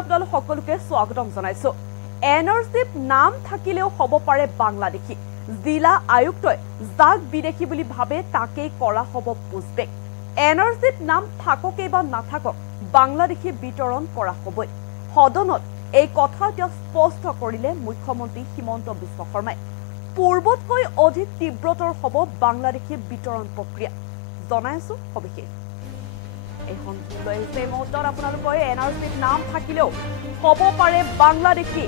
আপোনালোক সকলোকে স্বাগতম জনাইছো। এনআৰচিত নাম থাকিলেও হ'ব পাৰে বাংলাদেশী। জিলা আয়ুক্তই যাক বিদেশী বুলি ভাবে তাকেই কৰা হ'ব পুষ্পেক। এনআৰচিত নাম থাককেই বা নাথাকক বাংলাদেশী বিতৰণ কৰা হ'বই। সদনত এই কথা এতিয়া স্পষ্ট কৰিলে মুখ্যমন্ত্ৰী হিমন্ত বিশ্ব শৰ্মাই। পূৰ্বতকৈ অধিক তীব্ৰতৰ হ'ব বাংলাদেশী বিতৰণ প্ৰক্ৰিয়া। জনাইছো সবিশেষ। এই সন্দৰ্ভলৈ এই মুহূৰ্তত আপোনালোকৰ এনআৰচিত নাম থাকিলেও হ'ব পাৰে বাংলাদেশী।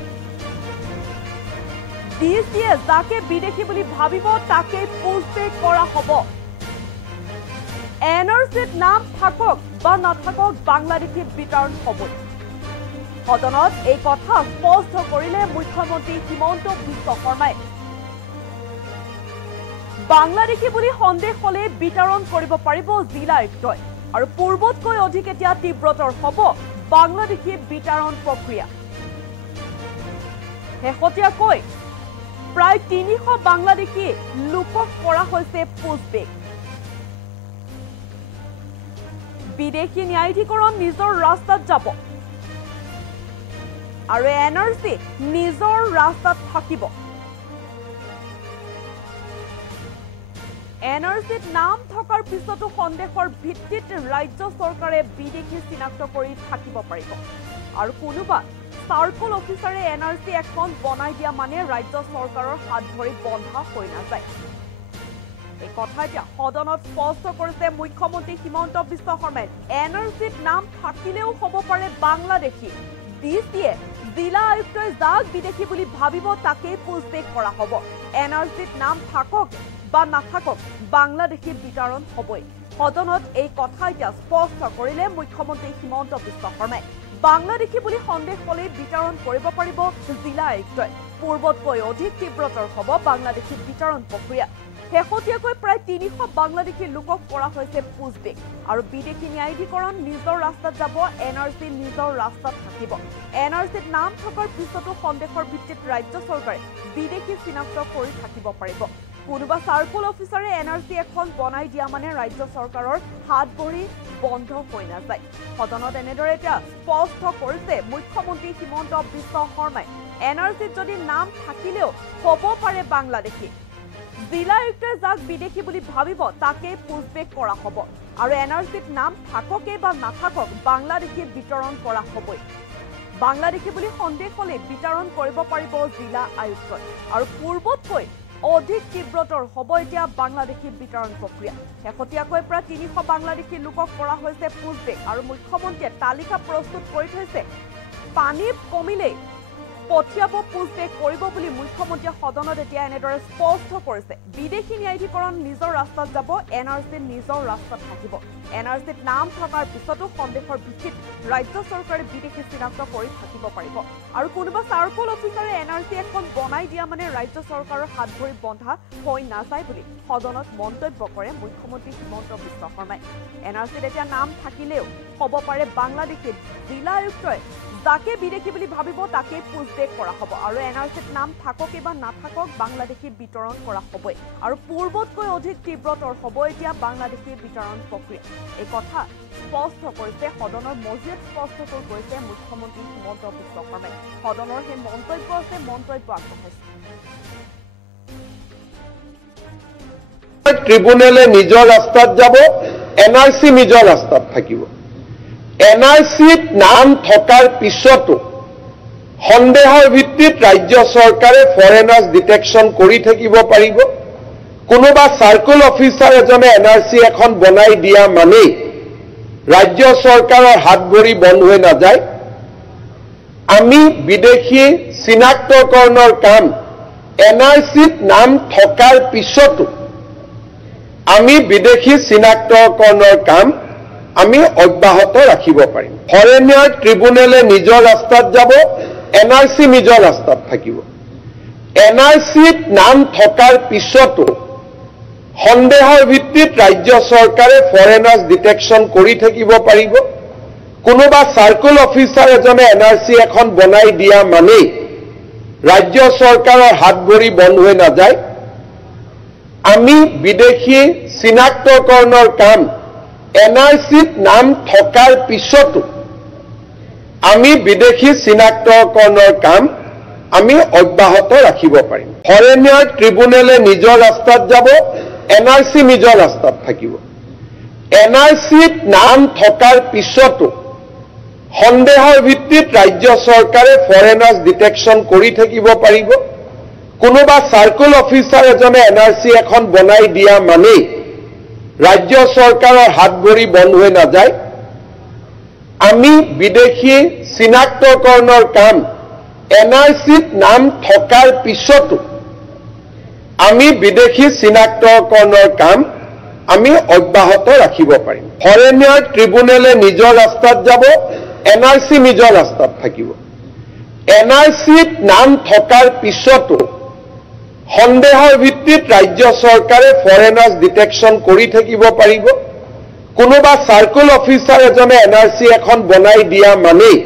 ডিচিয়ে যাকে বিদেশী বুলি ভাবিব তাকে পুষ্পেক কৰা হ'ব। এনআৰচিত নাম থাকক বা নাথাকক বাংলাদেশী বিতৰণ হ'বই। সদনত এই কথা স্পষ্ট কৰিলে মুখ্যমন্ত্ৰী হিমন্ত বিশ্ব শৰ্মাই। বাংলাদেশী বুলি সন্দেহ হলে বিতৰণ কৰিব পাৰিব জিলা আয়ুক্তই। আৰু পূৰ্বতকৈ অধিক এতিয়া তীব্ৰতৰ হ'ব বাংলাদেশী বিতৰণ প্ৰক্ৰিয়া। শেহতীয়াকৈ প্ৰায় ৩০০ বাংলাদেশী লোকক কৰা হৈছে পুষ্পেক। বিদেশী ন্যায়াধিকৰণ নিজৰ ৰাস্তাত যাব আৰু এনআৰচি নিজৰ ৰাস্তাত থাকিব। এনআৰচিত নাম থকাৰ পিছতো সন্দেহৰ ভিত্তিত ৰাজ্য চৰকাৰে বিদেশী চিনাক্ত কৰি থাকিব পাৰিব। আৰু কোনোবা চাৰ্কল অফিচাৰে এনআৰচি এখন বনাই দিয়া মানে ৰাজ্য চৰকাৰৰ হাত ধৰি বন্ধা হৈ নাযায়। এই কথা এতিয়া সদনত স্পষ্ট কৰিছে মুখ্যমন্ত্ৰী হিমন্ত বিশ্ব শৰ্মাই। এনআৰচিত নাম থাকিলেও হ'ব পাৰে বাংলাদেশী। ডিচিয়ে জিলা আয়ুক্তই যাক বিদেশী বুলি ভাবিব তাকেই পুষ্পেক কৰা হ'ব। এনআৰচিত নাম থাকক বা নাথাকক বাংলাদেশী বিতৰণ হ'বই। সদনত এই কথা এতিয়া স্পষ্ট কৰিলে মুখ্যমন্ত্ৰী হিমন্ত বিশ্ব শৰ্মাই। বাংলাদেশী বুলি সন্দেহ হলে বিতৰণ কৰিব পাৰিব জিলা আয়ুক্তই। পূৰ্বতকৈ অধিক তীব্ৰতৰ হ'ব বাংলাদেশী বিতৰণ প্ৰক্ৰিয়া। শেহতীয়াকৈ প্ৰায় ৩০০ বাংলাদেশী লোকক কৰা হৈছে পুষ্পেক। আৰু বিদেশী ন্যায়াধিকৰণ নিজৰ ৰাস্তাত যাব, এনআৰচি নিজৰ ৰাস্তাত থাকিব। এনআৰচিত নাম থকাৰ পিছতো সন্দেহৰ ভিত্তিত ৰাজ্য চৰকাৰে বিদেশী চিনাক্ত কৰি থাকিব পাৰিব। কোনোবা চাৰ্কল অফিচাৰে এনআৰচি এখন বনাই দিয়া মানে ৰাজ্য চৰকাৰৰ হাত ভৰি বন্ধ হৈ নাযায়। সদনত এনেদৰে এতিয়া স্পষ্ট কৰিছে মুখ্যমন্ত্ৰী হিমন্ত বিশ্ব শৰ্মাই। এনআৰচিত যদি নাম থাকিলেও হ'ব পাৰে বাংলাদেশী। জিলা আয়ুক্তই যাক বিদেশী বুলি ভাবিব তাকেই পুষ্পেক কৰা হ'ব। আৰু এনআৰচিত নাম থাককেই বা নাথাকক বাংলাদেশী বিতৰণ কৰা হ'বই। বাংলাদেশী বুলি সন্দেহ হলে বিতৰণ কৰিব পাৰিব জিলা আয়ুক্তই। আৰু পূৰ্বতকৈ অধিক তীব্ৰতৰ হ'ব এতিয়া বাংলাদেশী বিতৰণ প্ৰক্ৰিয়া। শেহতীয়াকৈ প্ৰায় ৩০০ বাংলাদেশী লোকক কৰা হৈছে পুষ্পেক। আৰু মুখ্যমন্ত্ৰীয়ে তালিকা প্ৰস্তুত কৰি থৈছে। পানী কমিলেই পঠিয়াব পুষ্পেক কৰিব বুলি মুখ্যমন্ত্ৰীয়ে সদনত এতিয়া এনেদৰে স্পষ্ট কৰিছে। বিদেশী ন্যায়াধিকৰণ নিজৰ ৰাস্তাত যাব, এনআৰচি নিজৰ ৰাস্তাত থাকিব। এনআৰচিত নাম থকাৰ পিছতো সন্দেহৰ ভিত্তিত ৰাজ্য চৰকাৰে বিদেশী চিনাক্ত কৰি থাকিব পাৰিব। আৰু কোনোবা চাৰ্কল অফিচাৰে এনআৰচি এখন বনাই দিয়া মানে ৰাজ্য চৰকাৰৰ হাত ভৰি বন্ধা হৈ নাযায় বুলি সদনত মন্তব্য কৰে মুখ্যমন্ত্ৰী হিমন্ত বিশ্ব শৰ্মাই। এনআৰচিত এতিয়া নাম থাকিলেও হ'ব পাৰে বাংলাদেশী। জিলা আয়ুক্তই যাকে বিদেশী বুলি ভাবিব তাকেই পুষ্পেক কৰা হ'ব। আৰু এনআৰচিত নাম থাককে বা নাথাকক বাংলাদেশী বিতৰণ কৰা হ'বই। আৰু পূৰ্বতকৈ অধিক তীব্ৰতৰ হ'ব এতিয়া বাংলাদেশী বিতৰণ প্ৰক্ৰিয়া। এই কথা স্পষ্ট কৰিছে সদনৰ মজিয়াত স্পষ্টকৈ কৈছে মুখ্যমন্ত্ৰী হিমন্ত বিশ্ব শৰ্মাই। সদনৰ সেই মন্তব্য আছে, মন্তব্য আগবঢ়াইছে। ট্ৰিব্যুনেলে নিজৰ ৰাস্তাত যাব, এনআৰচি নিজৰ ৰাস্তাত থাকিব। এনআৰচিত নাম থকাৰ পিছতো সন্দেহৰ ভিত্তিত ৰাজ্য চৰকাৰে ফৰেনাৰ্ছ ডিটেকশ্যন কৰি থাকিব পাৰিব। কোনোবা চাৰ্কল অফিচাৰ এজনে এনআৰচি এখন বনাই দিয়া মানেই ৰাজ্য চৰকাৰৰ হাত ভৰি বন্ধ হৈ নাযায়। আমি বিদেশী চিনাক্তকৰণৰ কাম এনআৰচিত নাম থকাৰ পিছতো আমি বিদেশী চিনাক্তকৰণৰ কাম আমি অব্যাহত ৰাখিব পাৰিম। ফৰেনাৰ ট্ৰিব্যুনেলে নিজৰ ৰাস্তাত যাব, এনআৰচি নিজৰ ৰাস্তাত থাকিব। এনআৰচিত নাম থকাৰ পিছতো সন্দেহৰ ভিত্তিত ৰাজ্য চৰকাৰে ফৰেনাৰ্ছ ডিটেকশ্যন কৰি থাকিব পাৰিব। কোনোবা চাৰ্কল অফিচাৰ এজনে এনআৰচি এখন বনাই দিয়া মানেই ৰাজ্য চৰকাৰৰ হাত ভৰি বন্ধ হৈ নাযায়। আমি বিদেশী চিনাক্তকৰণৰ কাম এনআৰচিত নাম থকাৰ পিছতো আমি বিদেশী চিনাক্তকৰণৰ কাম আমি অব্যাহত ৰাখিব পাৰিম। ফৰেনাৰ ট্ৰিব্যুনেলে নিজৰ ৰাস্তাত যাব, NRC নিজৰ ৰাস্তাত থাকিব। NRCত নাম থকাৰ পিছতো সন্দেহৰ ভিত্তিত ৰাজ্য চৰকাৰে ফৰেনাৰ্ছ ডিটেকশ্যন কৰি থাকিব পাৰিব। কোনোবা চাৰ্কুল অফিচাৰ এজনে NRC এখন বনাই দিয়া মানেই ৰাজ্য চৰকাৰৰ হাত ভৰি বন্ধ হৈ নাযায়। আমি বিদেশী চিনাক্তকৰণৰ কাম NRCত নাম থকাৰ পিছতো আমি বিদেশী চিনাক্তকৰণৰ কাম আমি অব্যাহত ৰাখিব পাৰিম। ফৰেনাৰ ট্ৰিব্যুনেলে নিজৰ ৰাস্তাত যাব, NRC নিজৰ ৰাস্তাত থাকিব। NRCত নাম থকাৰ পিছতো সন্দেহৰ ভিত্তিত ৰাজ্য চৰকাৰে ফৰেনাৰ্ছ ডিটেকশ্যন কৰি থাকিব পাৰিব। কোনোবা চাৰ্কুল অফিচাৰ এজনে NRC এখন বনাই দিয়া মানেই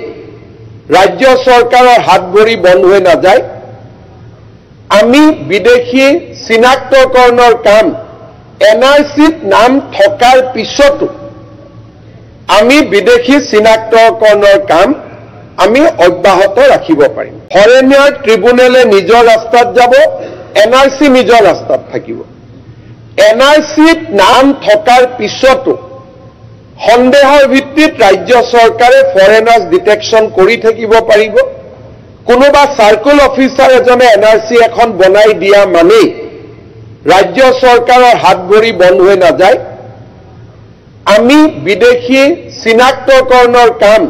ৰাজ্য চৰকাৰৰ হাত ভৰি বন্ধ হৈ নাযায়। আমি বিদেশী চিনাক্তকৰণৰ কাম NRCত নাম থকাৰ পিছতো আমি বিদেশী চিনাক্তকৰণৰ কাম আমি অব্যাহত ৰাখিব পাৰিম। ফৰেনাৰ ট্ৰিব্যুনেলে নিজৰ ৰাস্তাত যাব, NRC নিজৰ ৰাস্তাত থাকিব। NRCত নাম থকাৰ পিছতো সন্দেহৰ ভিত্তিত ৰাজ্য চৰকাৰে ফৰেনাৰ্ছ ডিটেকশ্যন কৰি থাকিব পাৰিব। কোনোবা চাৰ্কুল অফিচাৰ এজনে NRC এখন বনাই দিয়া মানেই ৰাজ্য চৰকাৰৰ হাত ভৰি বন্ধ হৈ নাযায়। আমি বিদেশী চিনাক্তকৰণৰ কাম